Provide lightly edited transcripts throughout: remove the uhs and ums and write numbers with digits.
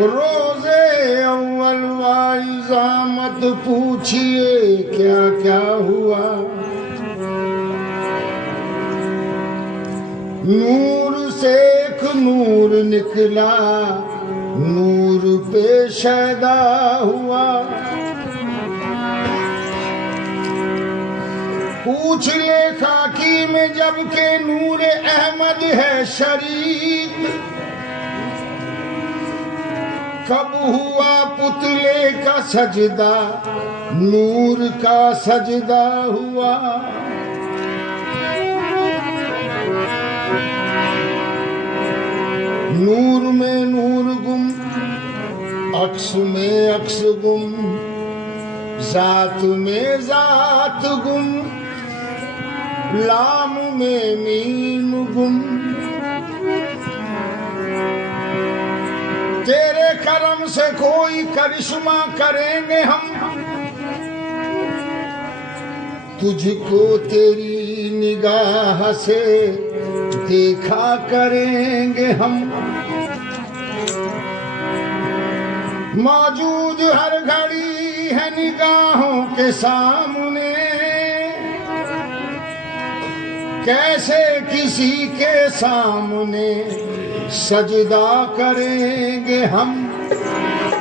रोजे अव्वल वाइजा मत पूछिए क्या क्या हुआ। नूर से एक नूर निकला, नूर पे शैदा हुआ। पूछ ले खाकी में जब के नूर अहमद है शरीक। कब हुआ पुतले का सजदा, नूर का सजदा हुआ। नूर में नूर गुम, अक्स में अक्स गुम, जात में जात गुम, लाम में मीम गुम। तेरे करम से कोई करिश्मा करेंगे हम, तुझको तेरी निगाह से देखा करेंगे हम। मौजूद हर घड़ी है निगाहों के सामने, कैसे किसी के सामने सजदा करेंगे हम।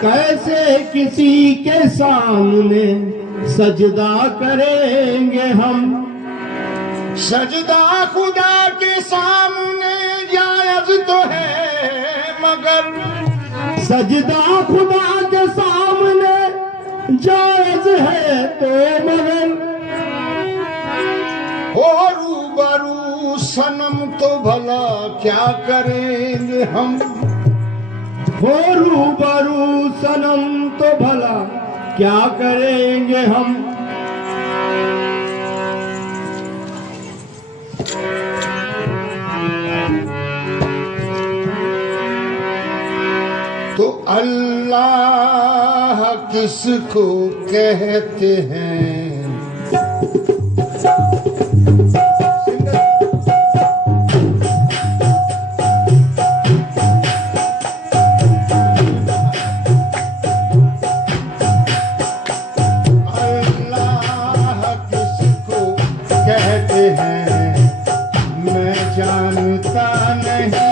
कैसे किसी के सामने सजदा करेंगे हम। सजदा खुदा के सामने जायज तो है मगर, सजदा खुदा के सामने जायज है तो मगर। हो रूबरू सनम तो भला क्या करेंगे हम। हो रूबरू सनम तो भला क्या करेंगे हम। तो अल्लाह किसको कहते हैं। अल्लाह किसको कहते हैं मैं जानता नहीं।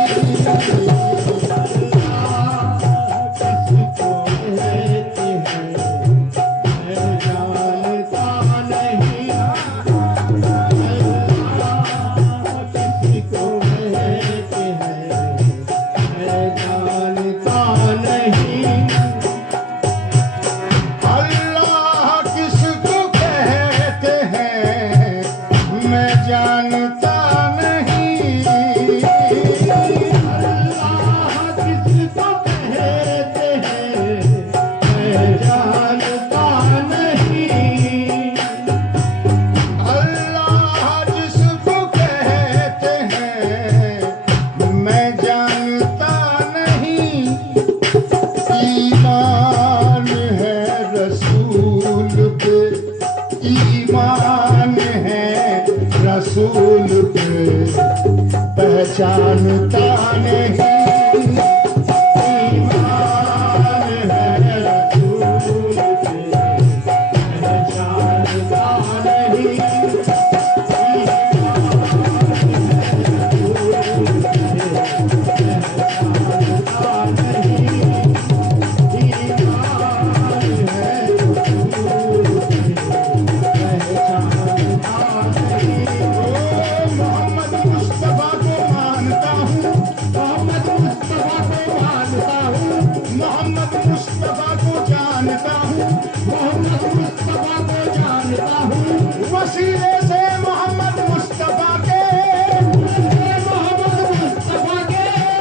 रसूल पे पहचानता नहीं। ईमान है रसूल पे पहचानता नहीं। वसीले से मोहम्मद मुस्तफा के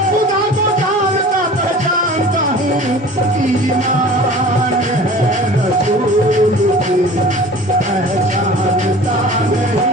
खुदा को जानता पहचानता हूँ। ईमान है रसूल की पहचानता नहीं।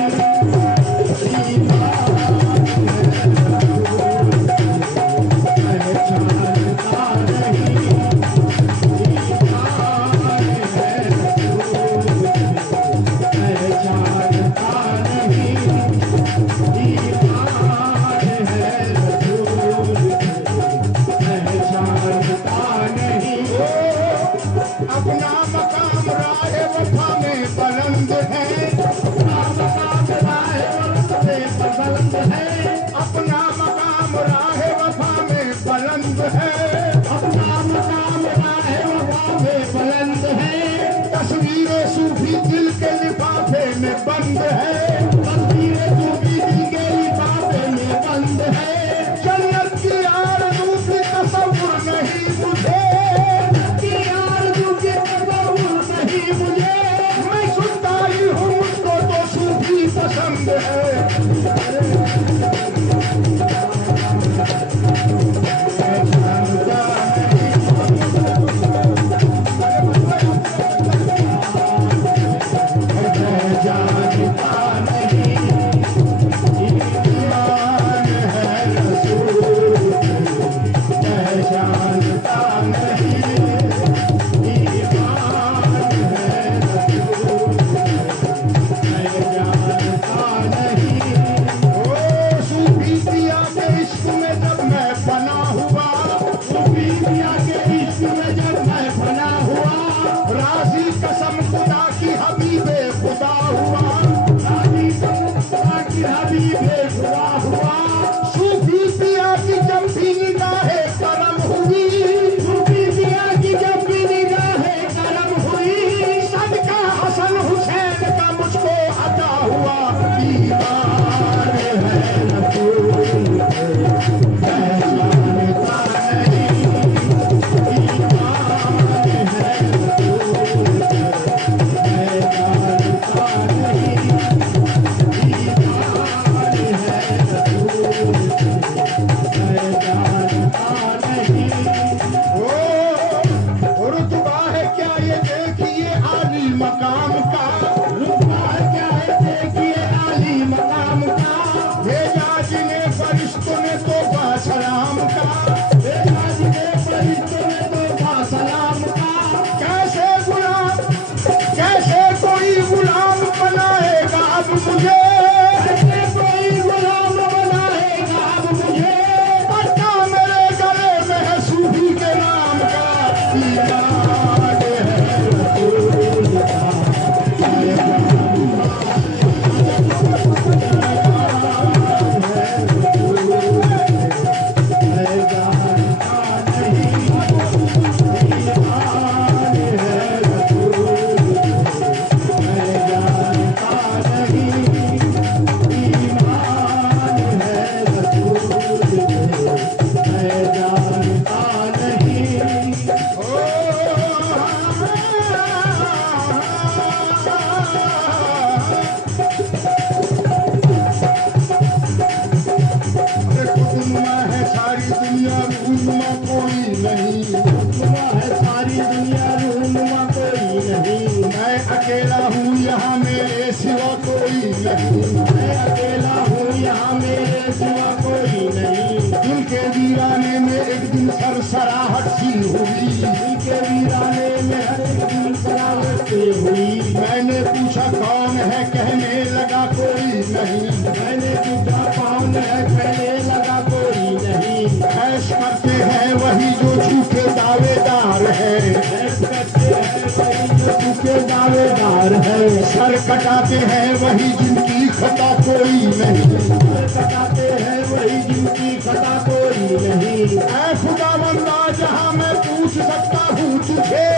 वीराने में एक दिन सरसराहट सी हुई, दिल के वीराने में हर एक दिन सराहत सी हुई। मैंने पूछा कौन है, कहने लगा कोई नहीं। मैंने पूछा कौन है, कहने लगा कोई नहीं। ऐश करते हैं वही जो झूठे दावेदार है, ऐश करते हैं वही जो झूठे दावेदार है। सर कटाते हैं वही जिनकी खता कोई नहीं। सर कटाते हैं वही जिनकी खता कोई नहीं। ऐ खुदावंदा जहाँ मैं पूछ सकता हूँ तुझे,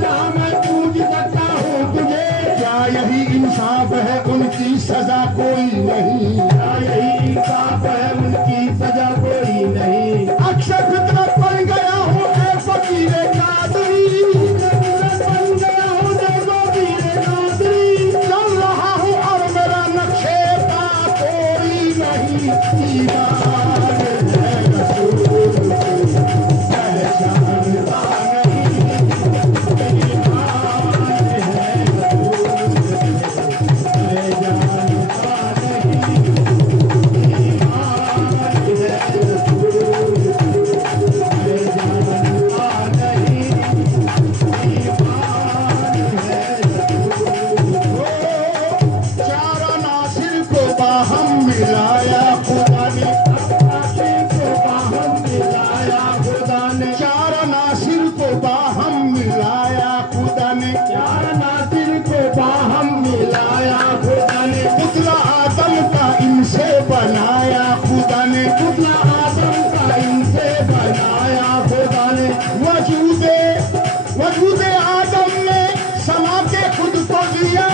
जहाँ मैं पूछ सकता हूँ तुझे, क्या यही इंसाफ है उनकी सजा कोई नहीं। क्या यही इंसाफ है उनकी सजा कोई नहीं। अक्सर फितरत बन गया हूँ ऐ फकीर कादरी, बन गया हूँ देखो वीर नादरी। चल रहा हूँ और मेरा नक्शे का कोई नहीं। ईमान है रसूल पहचानता नहीं। चारा नासिर को बाहम मिलाया खुदा ने, चारा नासिर को बाहम मिलाया खुदा ने। पुतला आदम का इनसे बनाया खुदा ने, वजूदे आदम ने समा के खुद को दिया,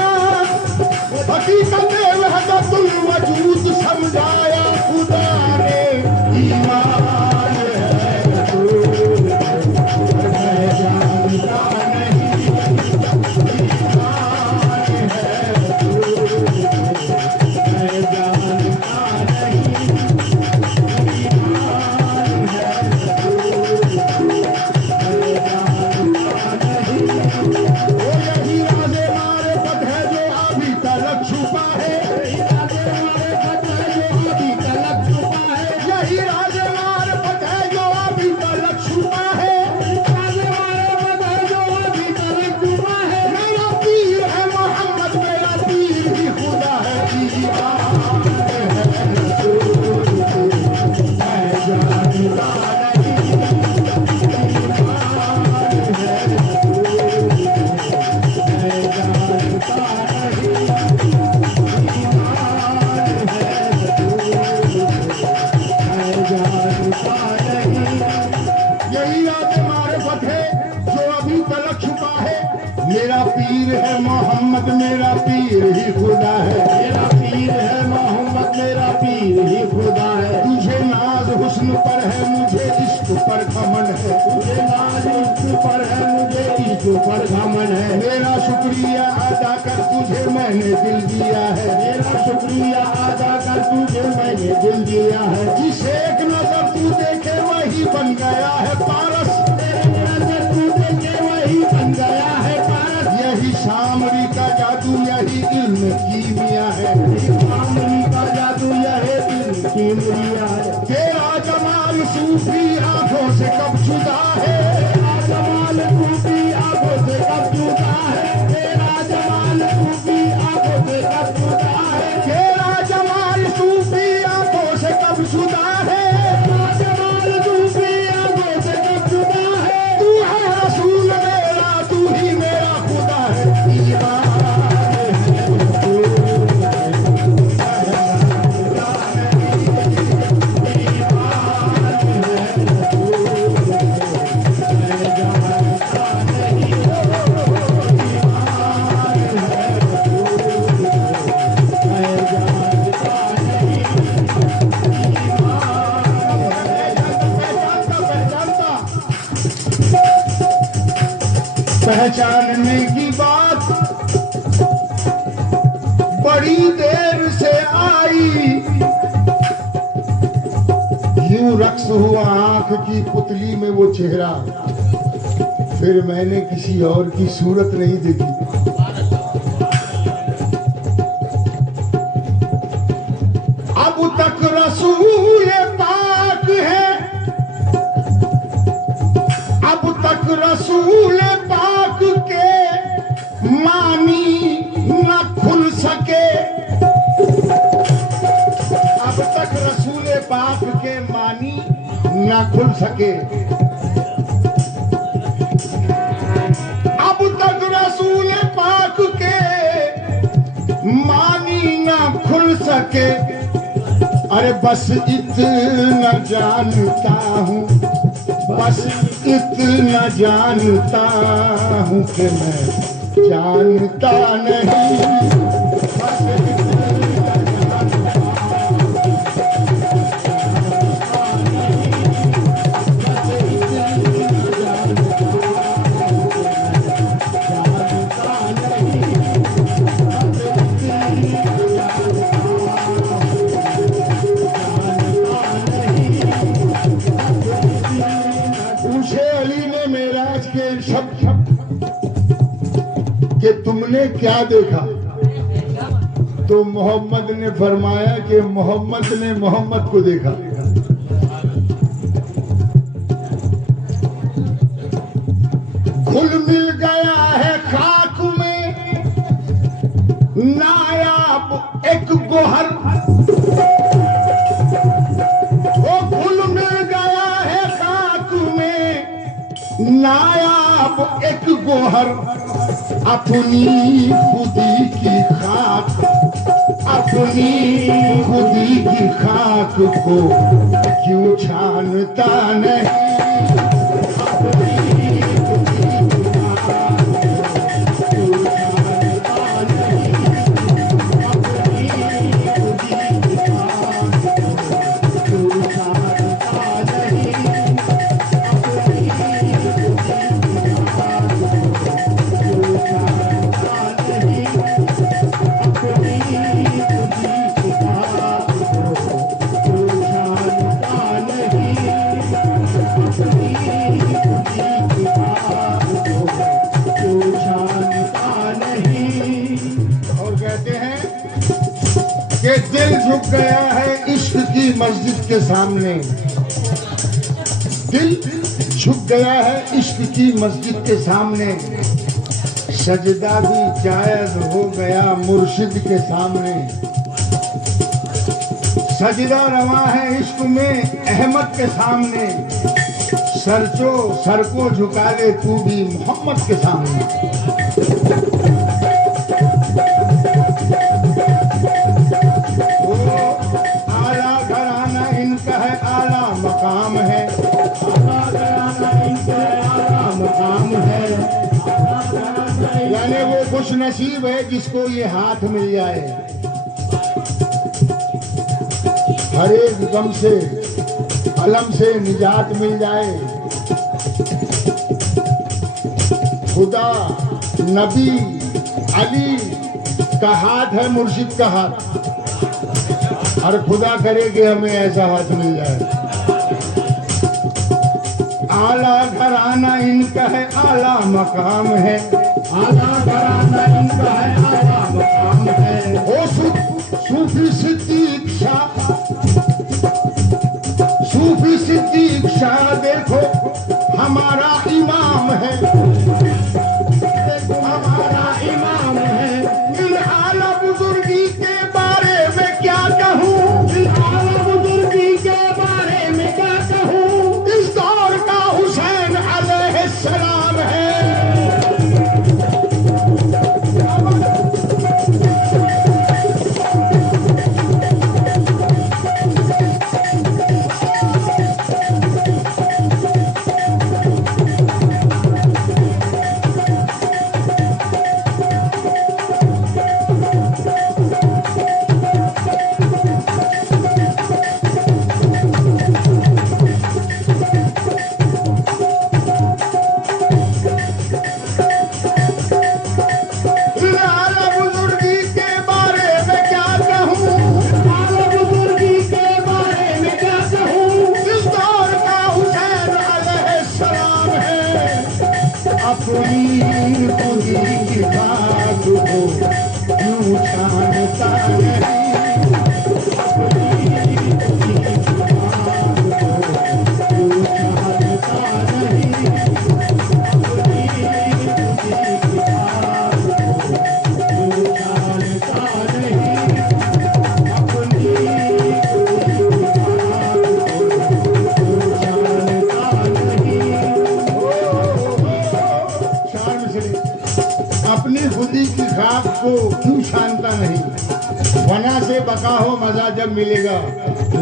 हकीकत वहदतुल वजूद समझाया खुदा ने। ईमान है रसूल पहचानता नहीं। ईमान है रसूल पहचानता नहीं। ईमान है रसूल पहचानता नहीं। वो यही राज़े मारिफत है जो अभी तलक छुपा है, यही राज़े मारिफत है जो अभी तलक छुपा है। मेरा पीर है मोहम्मद, मेरा पीर ही खुदा है। ईमान है रसूल पहचानता नहीं। ईमान है रसूल पहचानता नहीं। ईमान है रसूल पहचानता नहीं। यही राज़े मारिफत है जो अभी तलक छुपा है। मेरा पीर है मोहम्मद, मेरा पीर ही खुदा है। मेरा पीर है मोहम्मद, मेरा पीर ही खुदा है। तुझे नाज हुस्न पर है, मुझे इश्क पर घमंड है। तुझे नाज इश्क पर है, मुझे इश्क पर घमंड है। मेरा शुक्रिया अदा कर तुझे मैंने दिल दिया है, मेरा शुक्रिया अदा कर तुझे मैंने दिल दिया है। जिसे एक नजर तू देखे वही बन गया है पारस। तेरे नजर तू देखे वही बन गया है पारस। यही शामरी का जादू, यही इल्म कीमिया है। कामरी का जादू यह दिल की मुरिया है। तेरा जमाल सूफी आंखों से कब जुदा है, तेरा जमाल सूफी आंखों से कब जुदा है। तेरा जमाल सूफी आंखों से कब जुदा है। तेरा जमाल सूफी आंखों से कब जुदा है। तेरा जमाल सूफी आंखों से कब जुदा है। तू है रसूल मेरा, तू ही मेरा खुदा है। ईमान है रसूल पहचानने की बात बड़ी देर से आई, यूं रक्स हुआ आंख की पुतली में वो चेहरा, फिर मैंने किसी और की सूरत नहीं देखी। अब तक रसूल पाक है ना खुल सके। अब तक रसूल पाक के मानी ना खुल सके। अरे बस इतना जानता हूँ, बस इतना जानता हूँ कि मैं जानता नहीं। बस इतना पूछे अली ने मेराज के शब्द कि तुमने क्या देखा? तो मोहम्मद ने फरमाया कि मोहम्मद ने मोहम्मद को देखा। घुल मिल गया है खाक में नायाब एक गोहर। वो घुल मिल गया है खाक में नायाब एक गोहर। अपनी खुदी की खाक, अपनी खुदी की खाक को क्यों छानता नहीं? दिल झुक गया है इश्क की मस्जिद के सामने। दिल झुक गया है इश्क की मस्जिद के सामने। सजदा भी जायज हो गया मुर्शिद के सामने। सजदा रवा है इश्क में अहमद के सामने। सर को झुका दे तू भी मोहम्मद के सामने। मकाम है, मकाम है, यानी वो खुश नसीब है जिसको ये हाथ मिल जाए। हर एक गम से अलम से निजात मिल जाए। खुदा नबी अली का हाथ है मुर्शिद का हाथ। और खुदा करे कि हमें ऐसा हाथ मिल जाए। आला घराना इनका है आला मकाम है। आला घराना इनका है आला मकाम है। ओ सूफी सिद्दीक शाह, सूफी सिद्दीक शाह देखो हमारा इमाम है। देखो हमारा इमाम है। इन आला बुजुर्गी के बारे में क्या कहूँ? इन आला बुजुर्गी के बारे में क्या कहूँ? इस दौर का हुसैन अलैहिस्सलाम है। खूदी की खाक को क्यों छानता नहीं? वना से बका हो मजा जब मिलेगा,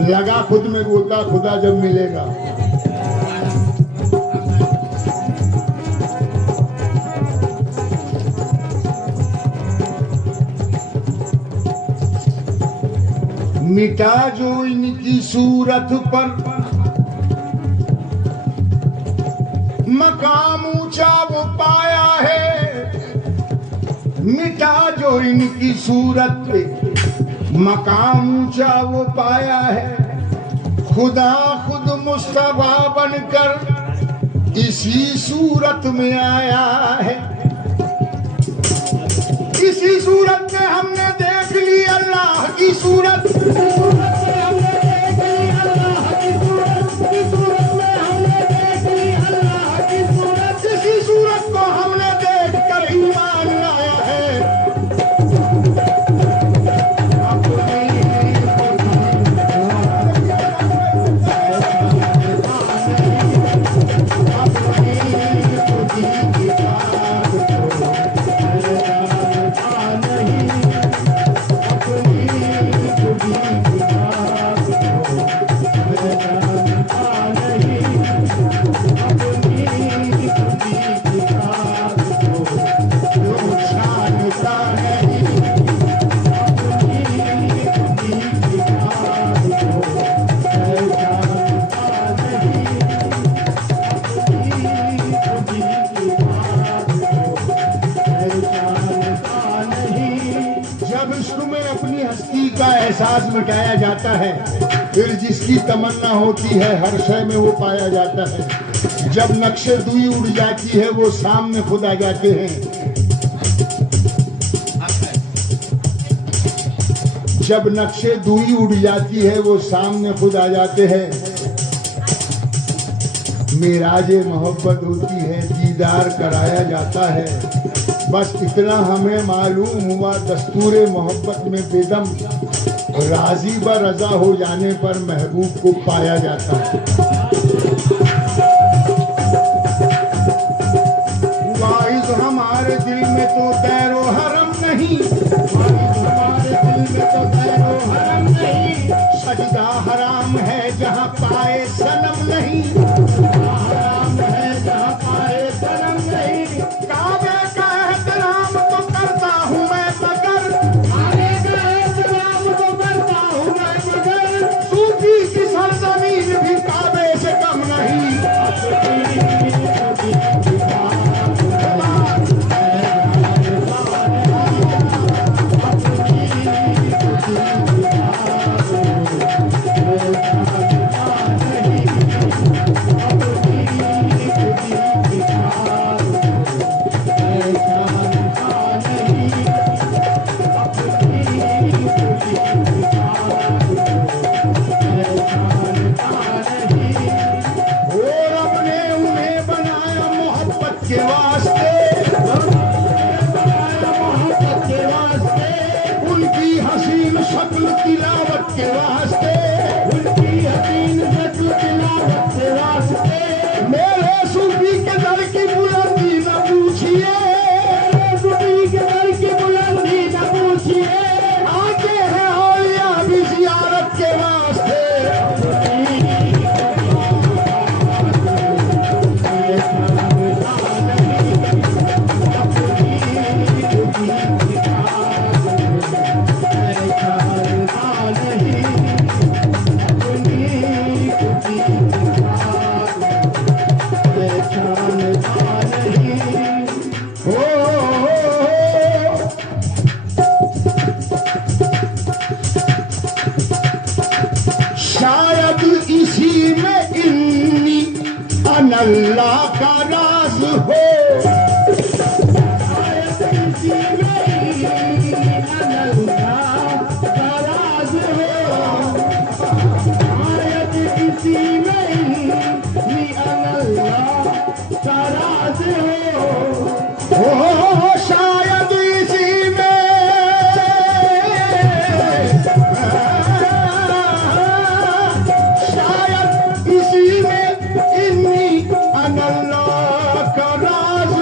लगा खुद में गोता खुदा जब मिलेगा। मिटा जो इनकी सूरत पर मकाम ऊंचा वो पाया है। मिटा जो इनकी सूरत पे मकाम ऊंचा वो पाया है। खुदा खुद मुस्तफा बनकर इसी सूरत में आया है। इसी सूरत में हमने देख ली अल्लाह की सूरत। इसी सूरत को हमने देख कर ईमान लाया है। एहसास मिटाया जाता है, फिर जिसकी तमन्ना होती है हर शय में वो पाया जाता है। जब नक्शे दुई उड़ जाती है वो सामने खुद आ जाते हैं। जब नक्शे दुई उड़ जाती है वो सामने खुद आ जाते हैं। मेराजे मोहब्बत होती है, दीदार कराया जाता है। बस इतना हमें मालूम हुआ, दस्तूरे मोहब्बत में बेदम राजी ब रजा हो जाने पर महबूब को पाया जाता है। वाइज हमारे दिल में तो दैरो हरम नहीं, हमारे दिल में तो दैरो हरम नहीं। सजदा हराम है जहाँ पाए सनम नहीं, हराम है जहाँ पाए सनम नहीं। काबे का एहतराम तो करता हूँ मैं मगर, काबे का एहतराम तो करता हूँ मैं मगर, सूफी की सरजमीन भी काबे से कम नहीं। अल्लाह का राज हो, शायद इसी में शायद इसी में इन्नी अल्लाह का राज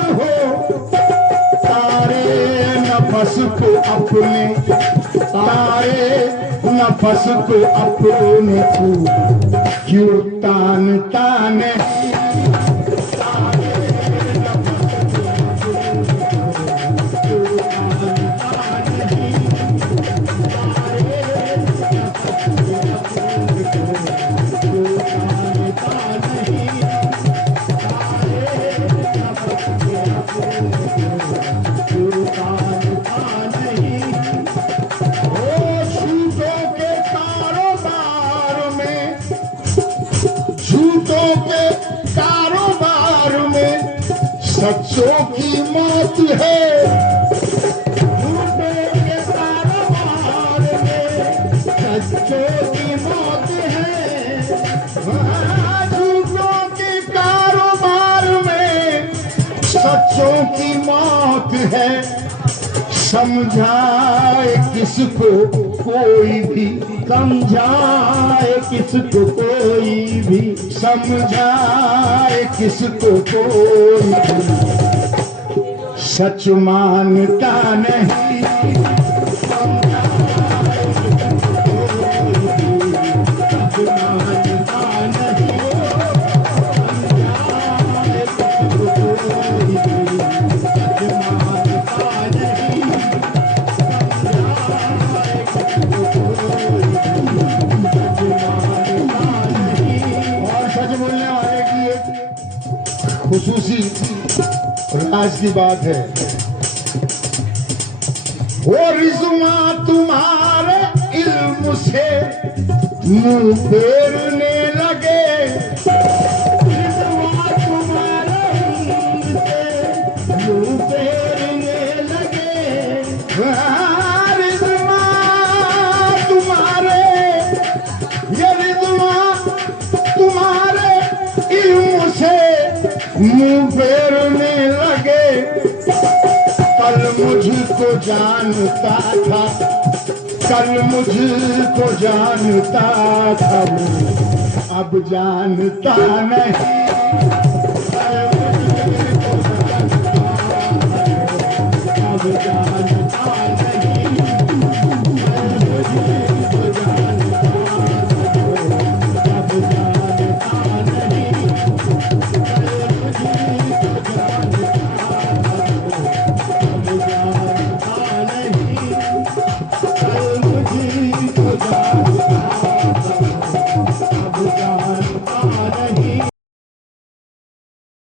नफस को अपने तारे, नफस को अपने तू क्यों तानता नहीं। झूठों के कारोबार में सच्चों की मौत है। झूठों के कारोबार में सच्चों की मौत है। झूठों के कारोबार में सच्चों की मौत है। समझाए किसको कोई भी, समझाए किसको कोई भी, समझाए किसको कोई भी, सच मानता नहीं। खुसूसी राज की बात है। वो रिज़्वा तुम्हारे इल्म से मुंह फेरने लगे। रिज़्वा तुम्हारे इल्म से मुंह फेरने लगे। रिज़्वा तुम्हारे, ये रिज़्वा तुम्हारे इल्म से मुंह फेरने लगे। कल मुझको जानता था, कल मुझको जानता था, अब जानता नहीं। अब जानता